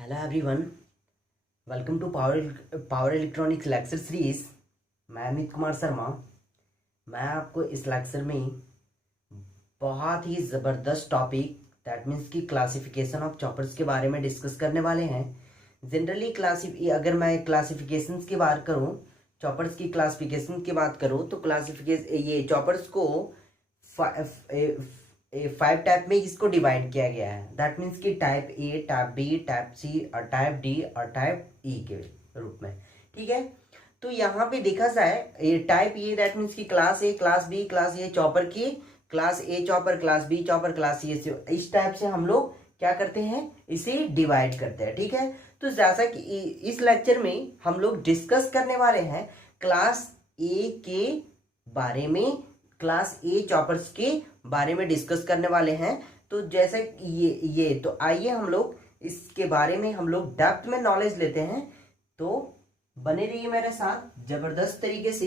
Hello everyone, welcome to power electronics lecture series. मैं अमित कुमार शर्मा। मैं आपको इस लेक्चर में बहुत ही ज़बरदस्त टॉपिक दैट मीन्स की क्लासिफिकेशन ऑफ चॉपर्स के बारे में डिस्कस करने वाले हैं। जनरली अगर मैं क्लासिफिकेशंस की बात करूं, चॉपर्स की क्लासिफिकेशन की बात करूं तो ये चॉपर्स को 5 टाइप में इसको डिवाइड किया गया है। दैट मीन्स कि type A, type B, type C और टाइप डी और टाइप ई के रूप में। ठीक है, तो यहाँ पे देखा जाए टाइप ए दैट मीन्स कि class A, class B, class A chopper की, class A chopper, class B chopper, class C इस टाइप से हम लोग क्या करते हैं, इसे डिवाइड करते हैं। ठीक है, तो जैसा कि इस लेक्चर में हम लोग डिस्कस करने वाले हैं क्लास ए के बारे में, क्लास ए चॉपर्स के बारे में डिस्कस करने वाले हैं। तो जैसे ये तो आइए हम लोग इसके बारे में हम लोग डेप्थ में नॉलेज लेते हैं। तो बने रहिए मेरे साथ जबरदस्त तरीके से,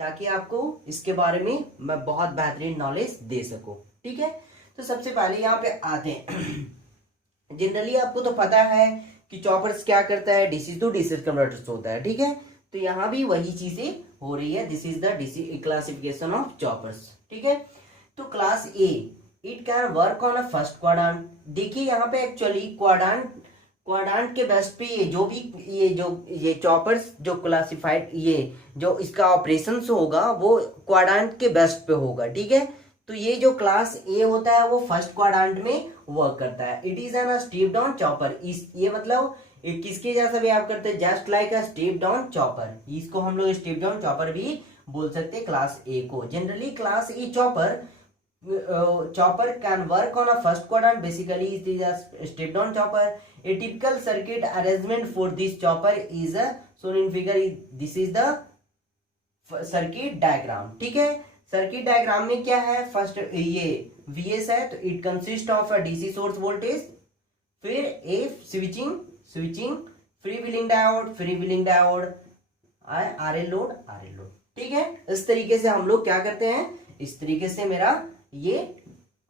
ताकि आपको इसके बारे में मैं बहुत बेहतरीन नॉलेज दे सकूं। ठीक है, तो सबसे पहले यहाँ पे आते हैं। जनरली आपको तो पता है कि चॉपर्स क्या करता है, डीसी टू डीसी कन्वर्टर्स होता है। ठीक है, तो यहाँ भी वही चीजें हो रही है। This is the DC classification of choppers. ठीक है, तो class A it can work on a first quadrant. देखिए यहाँ पे एक्चुअली क्वाड्रेंट के बेस पे ये चॉपर्स जो क्लासिफाइड जो इसका ऑपरेशन होगा वो क्वाड्रेंट के बेस्ट पे होगा। ठीक है, तो ये जो क्लास ए होता है वो फर्स्ट क्वाड्रेंट में वर्क करता है। It is an step down chopper. ये मतलब किसके जैसा भी आप करते हैं, just like a step down chopper. इसको हम लोग स्टेप डाउन चॉपर भी बोल सकते हैं क्लास ए को। Generally class A chopper can work on a first quadrant. Basically it is a step down chopper. A typical circuit arrangement for this chopper is shown in figure. This is the circuit diagram. ठीक है, circuit diagram में क्या है, first ये Vs है तो it consist of a DC source voltage, फिर a switching free wheeling diode RL load. ठीक है, इस तरीके से हम लोग क्या करते हैं, इस तरीके से मेरा ये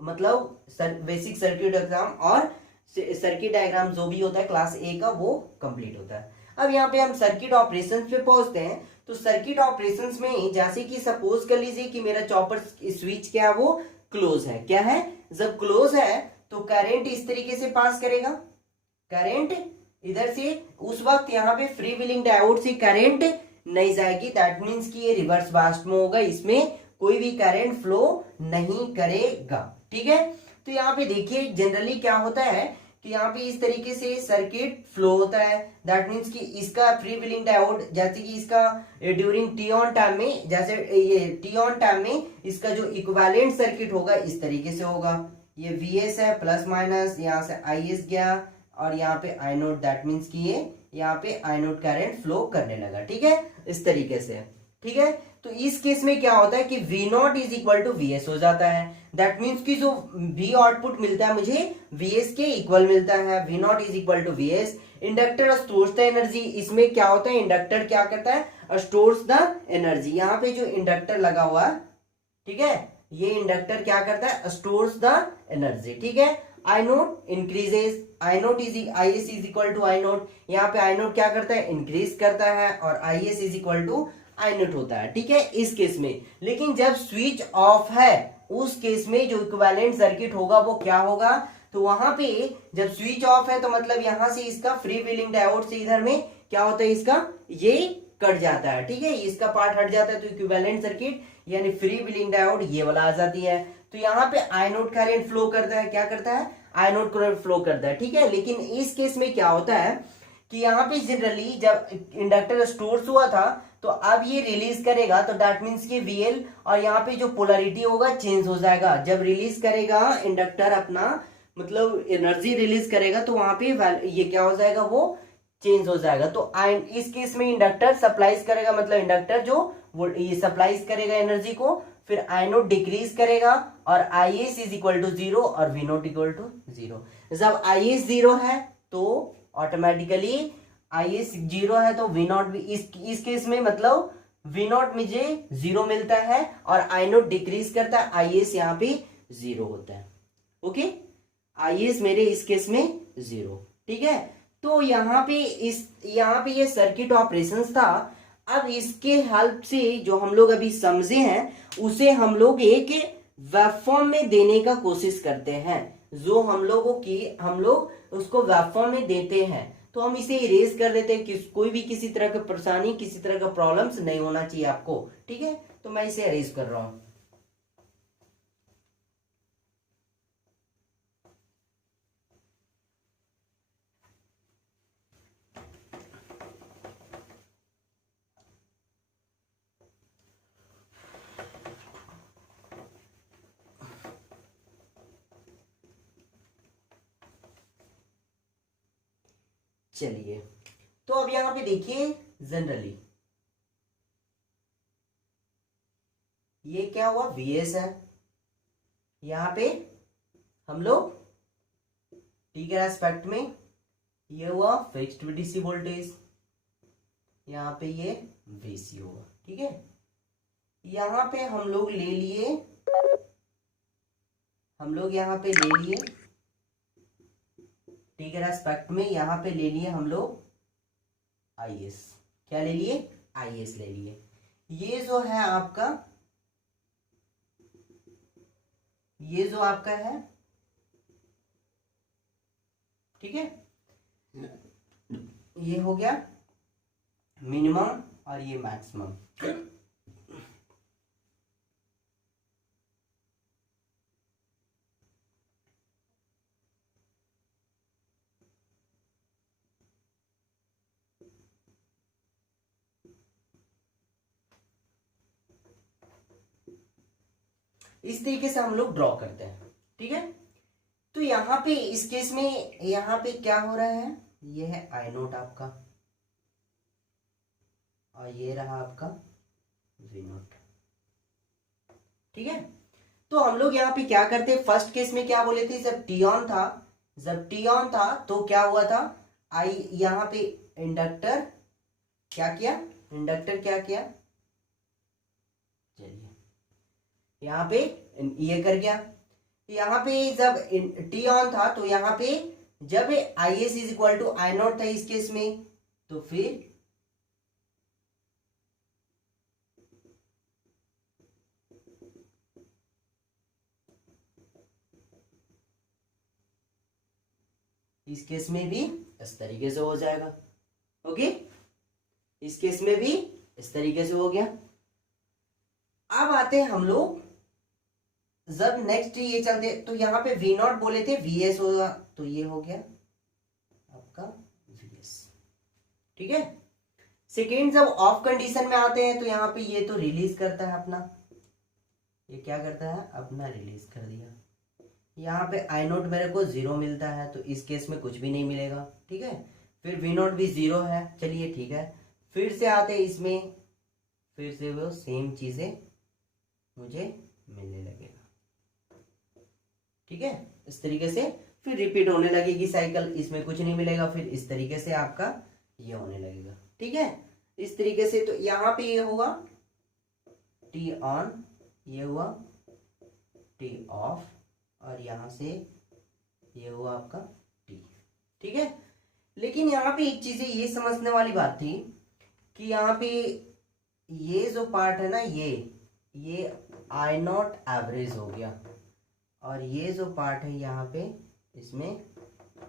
मतलब बेसिक सर्किट डायग्राम और सर्किट डायग्राम जो भी होता है क्लास ए का वो कंप्लीट होता है। अब यहाँ पे हम सर्किट ऑपरेशंस पे पहुंचते हैं। तो सर्किट ऑपरेशंस में जैसे कि सपोज कर लीजिए कि मेरा चॉपर स्विच क्या है, वो क्लोज है। क्या है, जब क्लोज है तो करंट इस तरीके से पास करेगा, करंट इधर से। उस वक्त यहाँ पे फ्री व्हीलिंग डायोड से करंट नहीं जाएगी। दैट मीन्स कि ये रिवर्स बास्ट में होगा, इसमें कोई भी करंट फ्लो नहीं करेगा। ठीक है, तो यहाँ पे देखिए जनरली क्या होता है कि यहाँ पे इस तरीके से सर्किट फ्लो होता है। दैट मीन्स कि इसका फ्री व्हीलिंग डायोड जैसे कि इसका ड्यूरिंग टी ऑन टाइम में, जैसे ये टी ऑन टाइम में इसका जो इक्विवेलेंट सर्किट होगा इस तरीके से होगा। ये Vs है प्लस माइनस, यहाँ से Is गया और यहाँ पे आई नोट। दैट मीन्स कि ये यहाँ पे आई नोट करंट फ्लो करने लगा। ठीक है, इस तरीके से। ठीक है, तो इस केस में क्या होता है कि V not is equal to Vs हो जाता है। दैट मीन्स कि जो V आउटपुट मिलता है मुझे Vs के इक्वल मिलता है। V not is equal to Vs। Inductor stores the energy. इसमें क्या होता है, इंडक्टर क्या करता है, स्टोर्स द एनर्जी। यहाँ पे जो इंडक्टर लगा हुआ है, ठीक है, ये इंडक्टर क्या करता है, स्टोर्स द एनर्जी। ठीक है, I naught increases, I naught Is is equal to I naught. यहाँ पे आई नोट क्या करता है, इंक्रीज करता है और Is is equal to I not होता है। ठीक है, इस केस में। लेकिन जब स्विच ऑफ है उस केस में जो इक्विवेलेंट सर्किट होगा वो क्या होगा, तो वहां पे जब स्विच ऑफ है तो मतलब यहां से इसका फ्री व्हीलिंग डायोड से इधर में क्या होता है, इसका ये कट जाता है। ठीक है, इसका पार्ट हट जाता है तो इक्विवेलेंट सर्किट यानी फ्री व्हीलिंग डायोड ये वाला आ जाती है। तो यहाँ पे आई नोट करंट फ्लो करता है। क्या करता है, आई नोट करंट फ्लो करता है। ठीक है, लेकिन इस केस में क्या होता है कि यहाँ पे जनरली जब इंडक्टर स्टोर्स हुआ था तो अब ये रिलीज करेगा तो दैट मीन्स कि VL और यहाँ पे जो पोलैरिटी होगा चेंज हो जाएगा। जब रिलीज करेगा इंडक्टर अपना मतलब एनर्जी रिलीज करेगा तो वहां पे ये क्या हो जाएगा, वो चेंज हो जाएगा। तो इस केस में इंडक्टर सप्लाईज करेगा, मतलब इंडक्टर जो ये सप्लाईज करेगा एनर्जी को, फिर आई नोट डिक्रीज करेगा और Is इज इक्वल टू 0 और V नोट इक्वल टू 0। जब Is 0 है तो ऑटोमेटिकली Is 0 है तो V नॉट भी इस केस में मतलब V नॉट मुझे 0 मिलता है और आई नोट डिक्रीज करता है, Is यहाँ पे 0 होता है। ओके, Is मेरे इस केस में 0। ठीक है, तो यहाँ पे ये सर्किट ऑपरेशंस था। अब इसके हेल्प से जो हम लोग अभी समझे हैं उसे हम लोग एक वेबफॉर्म में देने का कोशिश करते हैं। जो हम लोग उसको वेबफॉर्म में देते हैं, तो हम इसे इरेज कर देते हैं कि कोई भी किसी तरह की परेशानी, किसी तरह का प्रॉब्लम्स नहीं होना चाहिए आपको। ठीक है, तो मैं इसे इरेज कर रहा हूं। चलिए, तो अब यहां पे देखिए, जनरली ये क्या हुआ, Vs है। यहां पे हम लोग टी के रेस्पेक्ट में ये हुआ फिक्स्ड डीसी वोल्टेज, यहां पे ये Vc होगा। ठीक है, यहां पे हम लोग यहां पे ले लिए टी के रेस्पेक्ट में, यहां पे ले लिए हम लोग Is। क्या ले लिए, Is ले लिए। ये जो है आपका, ये जो आपका है, ठीक है, ये हो गया मिनिमम और ये मैक्सिमम। इस तरीके से हम लोग ड्रॉ करते हैं। ठीक है, तो यहां पे इस केस में यहां पे क्या हो रहा है, ये है आई नोट आपका, और ये रहा आपका वी नोट। ठीक है, तो हम लोग यहाँ पे क्या करते, फर्स्ट केस में क्या बोले थे, जब टी ऑन था तो क्या हुआ था, यहाँ पे इंडक्टर क्या किया, चलिए यहाँ पे ये कर गया। यहाँ पे जब टी ऑन था तो यहाँ पे जब Is is equal to I not था इस केस में, तो फिर इस केस में भी इस तरीके से हो जाएगा। ओके, इस केस में भी इस तरीके से हो गया। अब आते हैं हम लोग, जब नेक्स्ट ये चलते, तो यहाँ पे वी नॉट बोले थे, Vs होगा, तो ये हो गया आपका Vs। ठीक है, सेकेंड जब ऑफ कंडीशन में आते हैं तो यहाँ पे ये तो रिलीज करता है अपना, ये क्या करता है, अपना रिलीज कर दिया। यहाँ पे आई नोट मेरे को 0 मिलता है, तो इस केस में कुछ भी नहीं मिलेगा। ठीक है, फिर वी नॉट भी 0 है, चलिए ठीक है। फिर से आते इसमें, फिर से वो सेम चीजें मुझे मिलने लगेगा। ठीक है, इस तरीके से फिर रिपीट होने लगेगी साइकिल, इसमें कुछ नहीं मिलेगा, फिर इस तरीके से आपका ये होने लगेगा। ठीक है, इस तरीके से। तो यहाँ पे ये हुआ टी ऑन, ये हुआ टी ऑफ, और यहां से ये हुआ आपका टी। ठीक है, लेकिन यहाँ पे एक चीज ये समझने वाली बात थी कि यहाँ पे ये जो पार्ट है ना, ये आई नॉट एवरेज हो गया, और ये जो पार्ट है यहाँ पे इसमें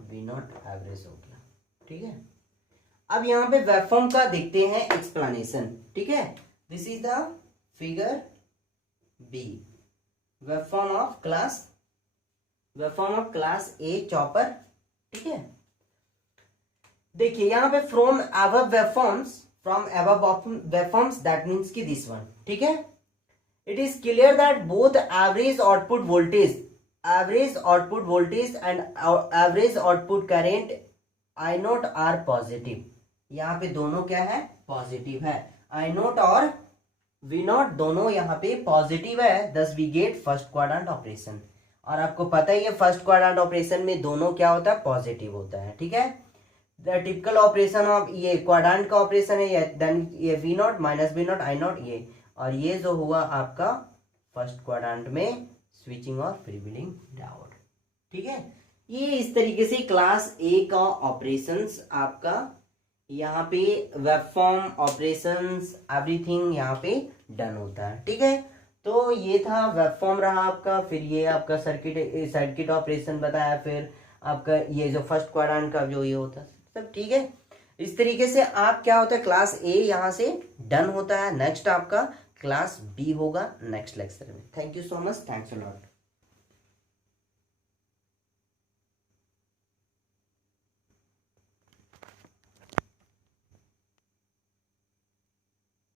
वी नॉट एवरेज हो गया। ठीक है, अब यहाँ पे वेवफॉर्म का देखते हैं एक्सप्लेनेशन। ठीक है, this is the figure B, waveform of class A chopper. ठीक है, देखिए यहाँ पे from above waveforms that means कि दिस वन। ठीक है, it is clear that both average output voltage and average output current I naught are positive। यहाँ पे दोनों क्या है, पॉजिटिव है। I naught और V naught दोनों यहाँ पे पॉजिटिव है, thus we get first quadrant operation. और आपको पता ही है फर्स्ट क्वाड्रेंट ऑपरेशन में दोनों क्या होता है, पॉजिटिव होता है। ठीक है, द टिपिकल ऑपरेशन ऑफ ये क्वाड्रेंट का ऑपरेशन है, देन ये V naught minus V naught I naught ये, और ये जो हुआ आपका फर्स्ट क्वाड्रेंट में स्विचिंग और फ्रीव्हीलिंग डायोड। ठीक है, ये इस तरीके से क्लास ए का ऑपरेशंस आपका यहाँ पे वेब फॉर्म ऑपरेशंस एवरीथिंग यहाँ पे डन होता है। ठीक है, तो ये था वेब फॉर्म रहा आपका, फिर ये आपका सर्किट ऑपरेशन बताया, फिर आपका ये जो फर्स्ट क्वाड्रेंट का जो ये होता है सब। ठीक है, इस तरीके से आप क्या होता है क्लास ए यहाँ से डन होता है। नेक्स्ट आपका क्लास बी होगा नेक्स्ट लेक्चर में। Thank you so much, thanks a lot.